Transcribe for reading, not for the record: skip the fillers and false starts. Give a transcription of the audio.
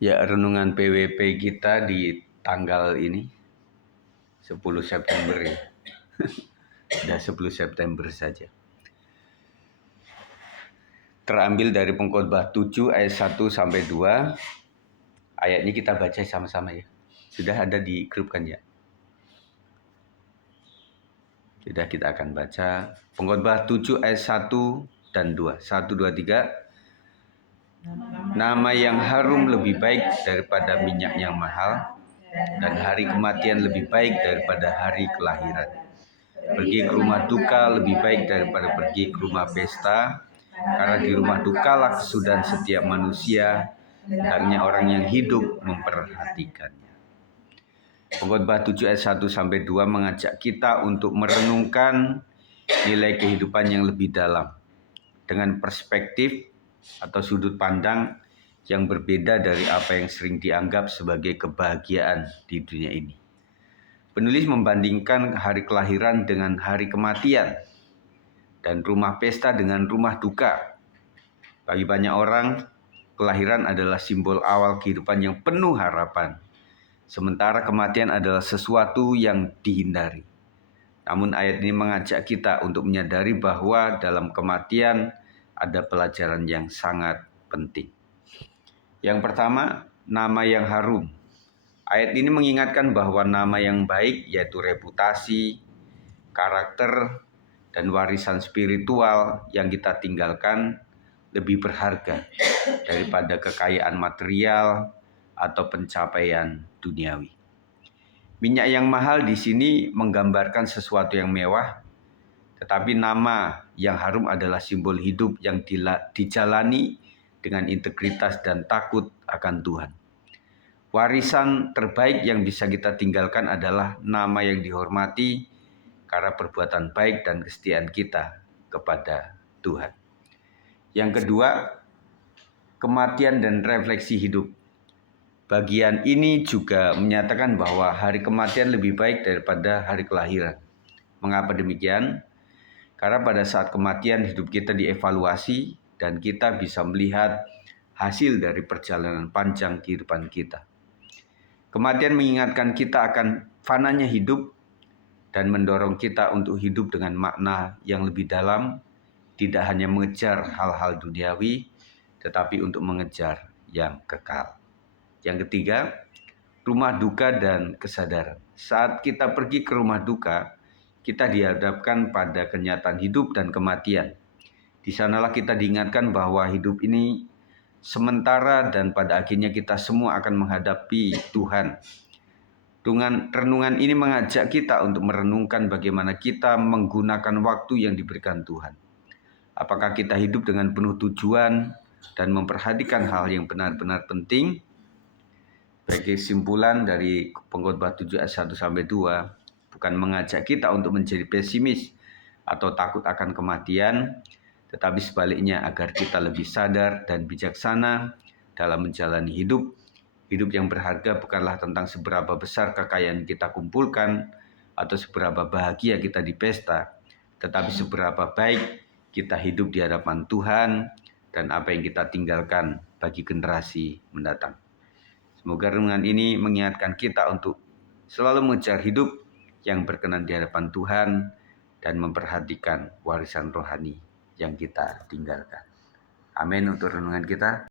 Ya, renungan PWP kita di tanggal ini 10 September ya. Sudah 10 September saja. Terambil dari Pengkhotbah 7 ayat 1 sampai 2. Ayatnya kita baca sama-sama ya. Sudah ada di grup kan ya? Sudah, kita akan baca Pengkhotbah 7 ayat 1 dan 2. 1, 2, 3. Nama yang harum lebih baik daripada minyak yang mahal, dan hari kematian lebih baik daripada hari kelahiran. Pergi ke rumah duka lebih baik daripada pergi ke rumah pesta, karena di rumah dukalah kesudahan setiap manusia, hendaknya orang yang hidup memperhatikannya. Pengkhotbah 7 ayat 1 sampai 2 mengajak kita untuk merenungkan nilai kehidupan yang lebih dalam dengan perspektif atau sudut pandang yang berbeda dari apa yang sering dianggap sebagai kebahagiaan di dunia ini. Penulis membandingkan hari kelahiran dengan hari kematian dan rumah pesta dengan rumah duka. Bagi banyak orang, kelahiran adalah simbol awal kehidupan yang penuh harapan, sementara kematian adalah sesuatu yang dihindari. Namun ayat ini mengajak kita untuk menyadari bahwa dalam kematian ada pelajaran yang sangat penting. Yang pertama, nama yang harum. Ayat ini mengingatkan bahwa nama yang baik, yaitu reputasi, karakter, dan warisan spiritual yang kita tinggalkan lebih berharga daripada kekayaan material atau pencapaian duniawi. Minyak yang mahal di sini menggambarkan sesuatu yang mewah, tetapi nama yang harum adalah simbol hidup yang dijalani dengan integritas dan takut akan Tuhan. Warisan terbaik yang bisa kita tinggalkan adalah nama yang dihormati karena perbuatan baik dan kesetiaan kita kepada Tuhan. Yang kedua, kematian dan refleksi hidup. Bagian ini juga menyatakan bahwa hari kematian lebih baik daripada hari kelahiran. Mengapa demikian? Karena pada saat kematian hidup kita dievaluasi dan kita bisa melihat hasil dari perjalanan panjang kehidupan kita. Kematian mengingatkan kita akan fananya hidup dan mendorong kita untuk hidup dengan makna yang lebih dalam, tidak hanya mengejar hal-hal duniawi, tetapi untuk mengejar yang kekal. Yang ketiga, rumah duka dan kesadaran. Saat kita pergi ke rumah duka, kita dihadapkan pada kenyataan hidup dan kematian. Di sanalah kita diingatkan bahwa hidup ini sementara dan pada akhirnya kita semua akan menghadapi Tuhan. Renungan ini mengajak kita untuk merenungkan bagaimana kita menggunakan waktu yang diberikan Tuhan. Apakah kita hidup dengan penuh tujuan dan memperhatikan hal yang benar-benar penting? Sebagai kesimpulan dari Pengkhotbah 7 ayat 1 sampai 2, bukan mengajak kita untuk menjadi pesimis atau takut akan kematian, tetapi sebaliknya agar kita lebih sadar dan bijaksana dalam menjalani hidup. Hidup yang berharga bukanlah tentang seberapa besar kekayaan kita kumpulkan atau seberapa bahagia kita di pesta, tetapi seberapa baik kita hidup di hadapan Tuhan dan apa yang kita tinggalkan bagi generasi mendatang. Semoga renungan ini mengingatkan kita untuk selalu mengejar hidup yang berkenan di hadapan Tuhan dan memperhatikan warisan rohani yang kita tinggalkan. Amin untuk renungan kita.